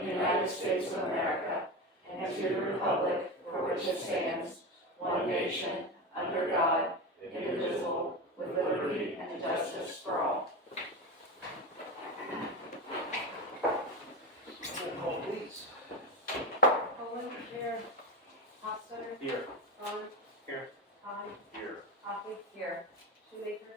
of the United States of America and to the republic for which it stands, one nation, under God, indivisible, with liberty and justice for all. Roll call, please. Poland, here. Hofstadter. Here. Vaughn. Here. Klein. Here. Coffee. Here. Shoemaker.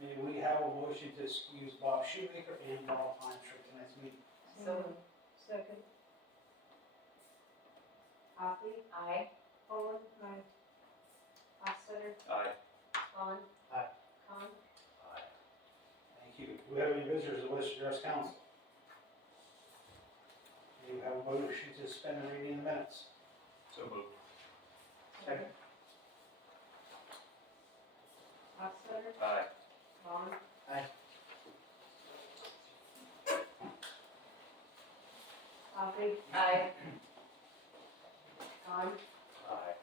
May we have a motion to excuse Bob Shoemaker and Bob Hines from tonight's meeting? So. Second. Coffee. Aye. Poland. Aye. Hofstadter. Aye. Vaughn. Aye. Klein. Aye. Thank you. Do we have any visitors to West Address Council? Do you have a motion to suspend the reading of the minutes? So moved. Second. Hofstadter. Aye. Vaughn. Aye. Coffee. Aye. Klein. Aye.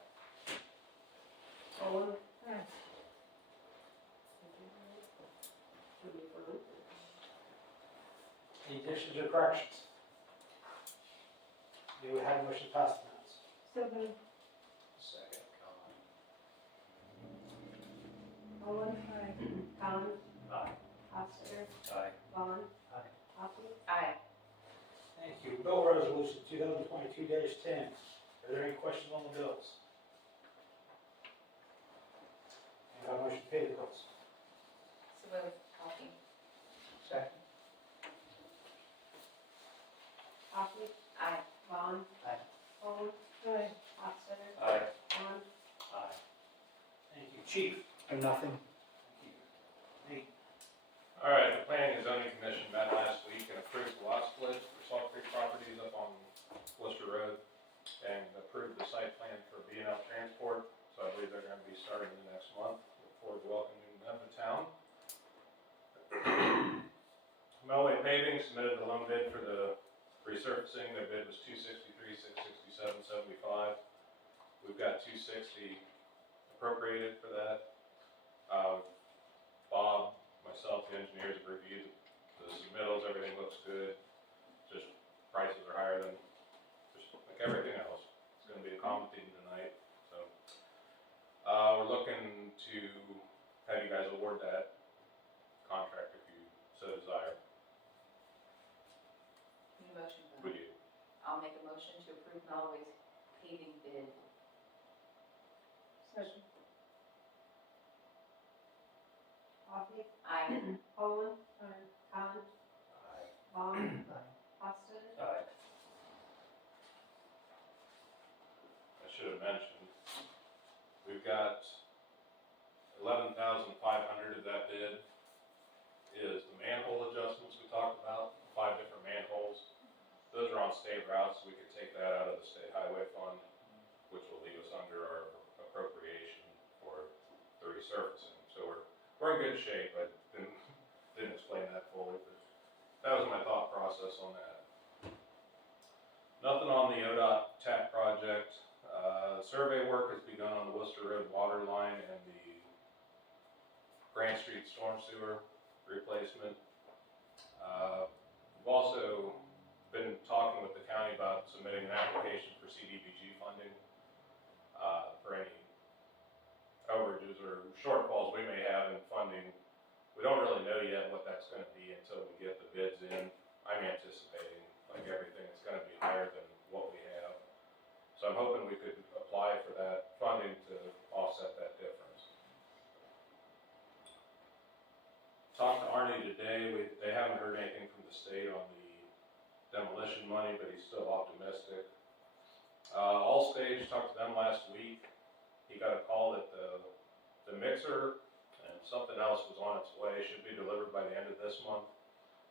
Poland. Aye. Any additions or corrections? Do we have a motion to pass the minutes? Second. Second. Poland. Aye. Klein. Aye. Hofstadter. Aye. Vaughn. Aye. Coffee. Aye. Thank you. Bill resolution 2022-10. Are there any questions on the bills? Do you have a motion to pay the bills? So moved. Coffee. Second. Coffee. Aye. Vaughn. Aye. Poland. Aye. Hofstadter. Aye. Vaughn. Aye. Thank you. Chief? Nothing. Thank you. Nate? All right, the Planning and Zoning Commission met last week and approved the lot split for Salt Creek properties up on Worcester Road and approved the site plan for B&L Transport. So I believe they're going to be starting in the next month. Look forward to welcoming them to town. Melway Paving submitted the loan bid for the resurfacing. Their bid was $263,667.75. We've got $260 appropriated for that. Bob, myself, the engineers have reviewed the submittals, everything looks good. Just prices are higher than just like everything else. It's gonna be a common theme tonight, so. We're looking to have you guys award that contract if you so desire. Need a motion for Would that? you? I'll make a motion to approve Melway's paving bid. Second. Coffee. Aye. Poland. Aye. Klein. Aye. Vaughn. Hofstadter. Aye. I should have mentioned, we've got 11,500 of that bid is the manhole adjustments we talked about, 5 different manholes. Those are on state routes, so we could take that out of the state highway fund, which will leave us under our appropriation for the resurfacing. So we're in good shape. I didn't explain that fully, but that was my thought process on that. Nothing on the ODOT TAP project. Survey work has begun on the Worcester Road water line and the Grant Street storm sewer replacement. We've also been talking with the county about submitting an application for CDBG funding for any overages or shortfalls we may have in funding. We don't really know yet what that's going to be until we get the bids in. I'm anticipating, like everything, it's going to be higher than what we have. So I'm hoping we could apply for that funding to offset that difference. Talked to Arnie today. They haven't heard anything from the state on the demolition money, but he's still optimistic. Allstage, talked to them last week. He got a call that the mixer and something else was on its way. Should be delivered by the end of this month.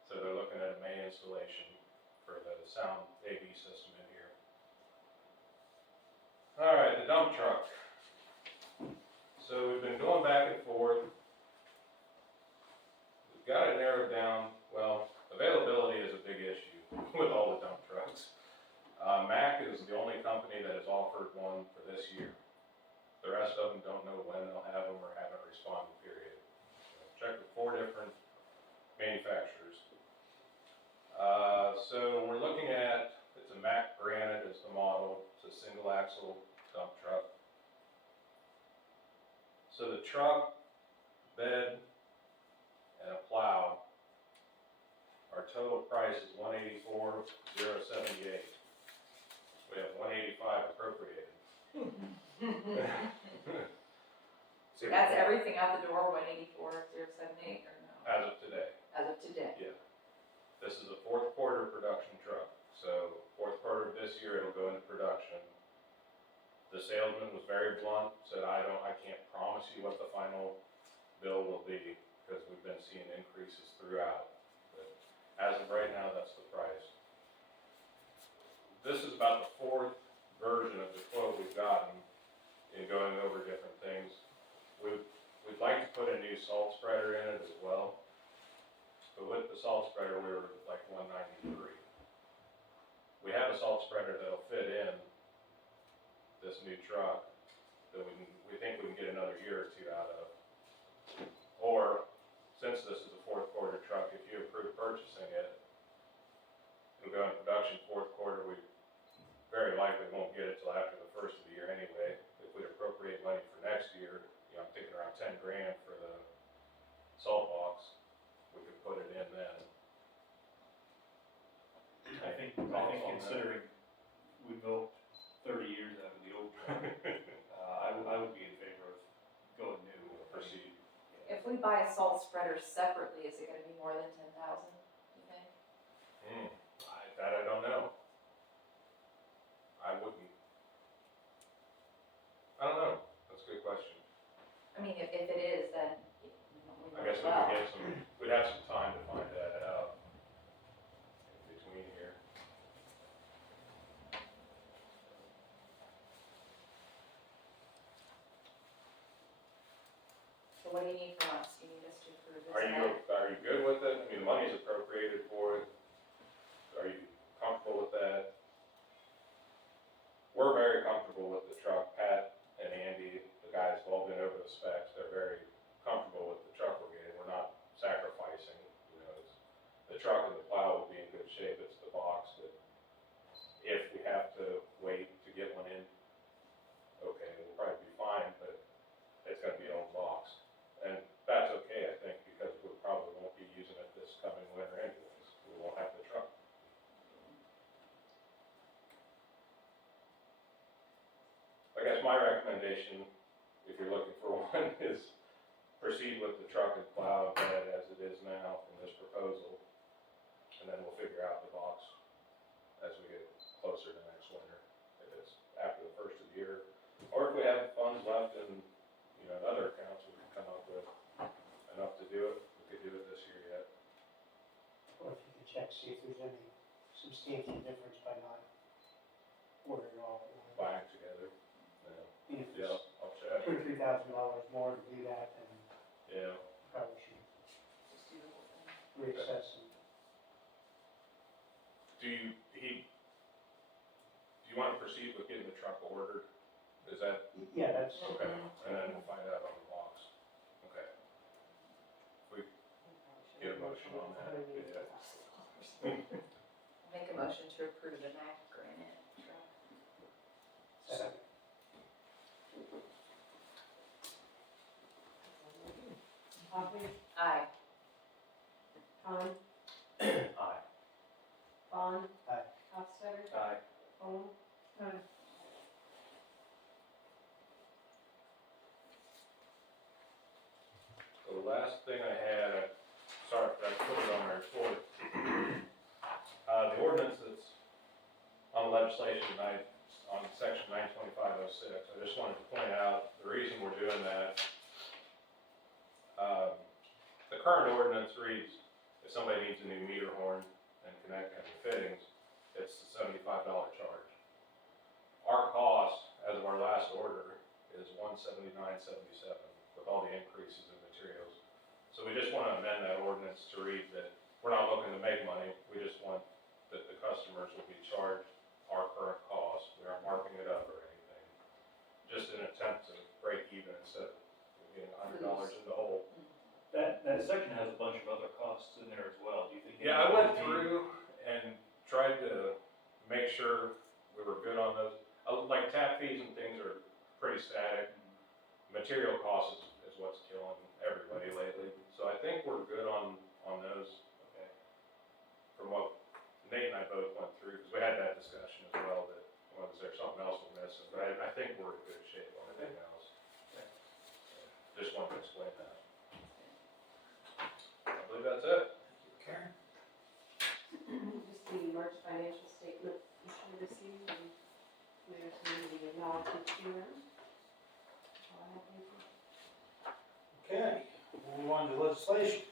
So they're looking at a May installation for the sound AV system in here. All right, the dump truck. So we've been going back and forth. We've got it narrowed down. Well, availability is a big issue with all the dump trucks. Mack is the only company that has offered one for this year. The rest of them don't know when they'll have them or haven't responded, period. Checked with 4 different manufacturers. So we're looking at axle dump truck. So the truck, bed, and a plow, our total price is $184,078. We have $185 appropriated. So that's everything out the door, 184,078, or no? As of today. As of today? This is a fourth quarter production truck, so fourth quarter of this year, it'll go into production. The salesman was very blunt, said, I can't promise you what the final bill will be, because we've been seeing increases throughout. But as of right now, that's the price. This is about the fourth version of the quote we've gotten in going over different things. We'd like to put a new salt spreader in it as well. But with the salt spreader, we were like $193. We have a salt spreader that'll fit in this new truck that we think we can get another year or two out of. Or, since this is a fourth quarter truck, if you approve purchasing it, it'll go in production fourth quarter. We very likely won't get it till after the first of the year anyway. If we appropriate money for next year, I'm thinking around $10 grand for the salt box. We could put it in then. I think considering we built 30 years out of the old truck, I would be in favor of going new. Proceed. If we buy a salt spreader separately, is it gonna be more than 10,000, do you think? That I don't know. I wouldn't. I don't know. That's a good question. I mean, if it is, then, we I might guess as we well. could get some, we'd have some time to find that out in between here. So what do you need from us? You need us to approve this? Are you good with it? I mean, the money's appropriated for it. Are you comfortable with that? We're very comfortable with the truck. Pat and Andy, the guys have all been over the specs. They're very comfortable with the truck we're getting. We're not sacrificing, the truck and the plow will be in good shape. It's the box that, if we have to wait to get one in, okay, we'll probably be fine, but it's gonna be an old box. And that's okay, I think, because we probably won't be using it this coming winter anyways. We won't have the truck. I guess my recommendation, if you're looking for one, is proceed with the truck and plow and bed as it is now in this proposal. And then we'll figure out the box as we get closer to next winter, if it's after the first of the year. Or if we have funds left in, other accounts, we can come up with enough to do it. We could do it this year yet. Or if you could check, see if there's any substantial difference by not ordering all at once. Buying together. If Yeah, it's I'll check. $2,000 or $3,000 more to do that, then Yeah. probably should Just do the whole thing. reassess and Do you want to proceed with getting the truck ordered? Is that, yeah, that's, okay, and then we'll find out on the box. Okay. We get a motion on that, yeah. Make a motion to approve the Mack Granite truck. second. Hawkins, Aye. Con, Aye. Bond. Aye. Hofstadter, Aye. Holmes. Aye. So the last thing I had, sorry, I put it on my report. The ordinance that's on the legislation tonight, on section 92506, I just wanted to point out the reason we're doing that. The current ordinance reads, if somebody needs a new meter horn and connect and fittings, it's a $75 charge. Our cost, as of our last order, is $179.77 with all the increases in materials. So we just want to amend that ordinance to read that we're not looking to make money, we just want that the customers will be charged our current cost. We aren't marking it up or anything. Just an attempt to break even instead of being $100 in the hole. That section has a bunch of other costs in there as well. Do you think? Yeah, I went through and tried to make sure we were good on those. Like tap fees and things are pretty static. Material costs is what's killing everybody lately. So I think we're good on those. Okay. From what Nate and I both went through, because we had that discussion as well, that, well, is there something else we're missing? But I think we're in good shape on everything else. Okay. Just wanted to explain that. I believe that's it. Karen? Just the March financial statement issue received and mayor's meeting acknowledgement to them. That's all I have, thank you. Okay, we'll move on to legislation.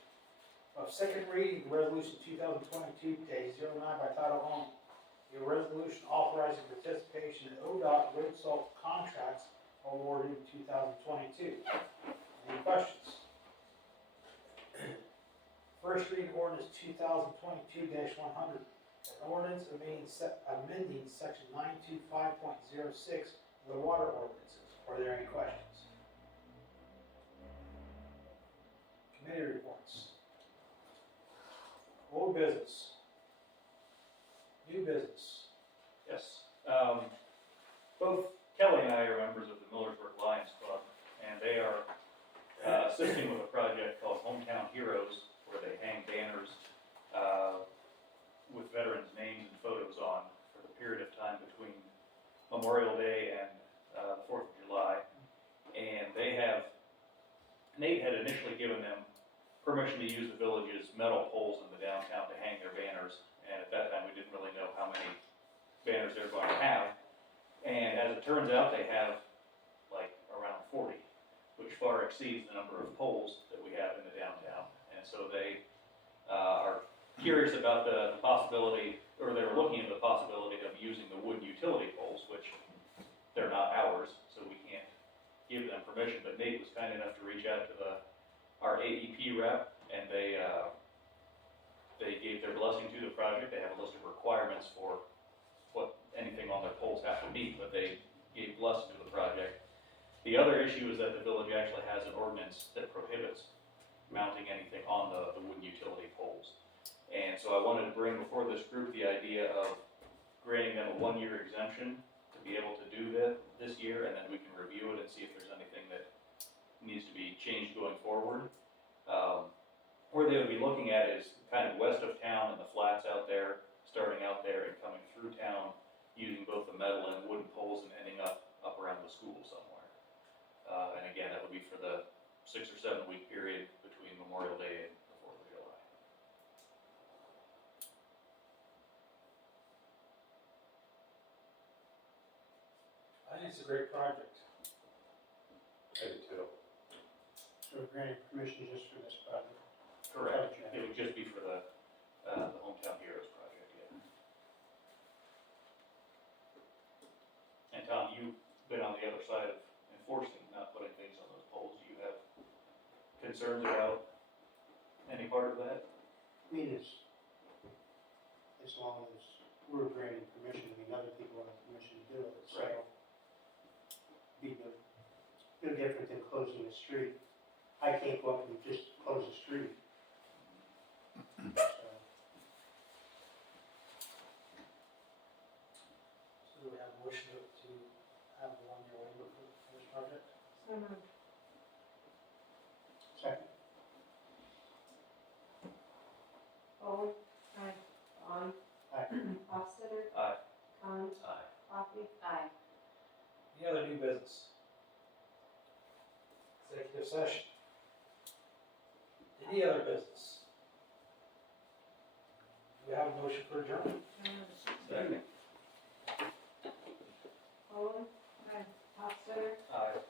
Of second reading, resolution 2022-09 by title only. A resolution authorizing participation in ODOT road salt contracts awarded in 2022. Any questions? First reading ordinance 2022-100. An ordinance amending section 925.06 of the water ordinances. Are there any questions? Committee reports. Old business. New business. Yes. Both Kelly and I are members of the Millersburg Lions Club, and they are assisting with a project called Hometown Heroes, where they hang banners with veterans' names and photos on for the period of time between Memorial Day and the 4th of July. And Nate had initially given them permission to use the village's metal poles in the downtown to hang their banners, and at that time we didn't really know how many banners they're going to have. And as it turns out, they have like around 40, which far exceeds the number of poles that we have in the downtown. And so they are curious about the possibility, or they were looking into the possibility of using the wooden utility poles, which they're not ours, so we can't give them permission. But Nate was kind enough to reach out to our AEP rep, and they gave their blessing to the project. They have a list of requirements for what anything on their poles have to meet, but they gave blessing to the project. The other issue is that the village actually has an ordinance that prohibits mounting anything on the wooden utility poles. And so I wanted to bring before this group the idea of granting them a 1-year exemption to be able to do this year, and then we can review it and see if there's anything that needs to be changed going forward. Where they would be looking at is kind of west of town and the flats out there, starting out there and coming through town, using both the metal and wooden poles and ending up around the school somewhere. And again, that would be for the 6 or 7 week period between Memorial Day and the 4th of July. I think it's a great project. I do too. So we're granting permission just for this project. Correct. Project. It would just be for the Hometown Heroes project, yeah. And Tom, you've been on the other side of enforcing, not putting things on those poles. Do you have concerns about any part of that? I mean, as long as we're granting permission, I mean, other people have permission to do it, so. Right. Be no different than closing a street. I can't go up and just close a street. So do we have a motion to have a 1-year waiver for this project? So moved. Second. Bowen. Aye. Vaughn. Aye. Hofstadter. Aye. Con. Aye. Coffee. Aye. Any other new business? Executive session. Any other business? Do we have a motion for adjournment? Second. Bowen. Aye. Hofstadter. Aye.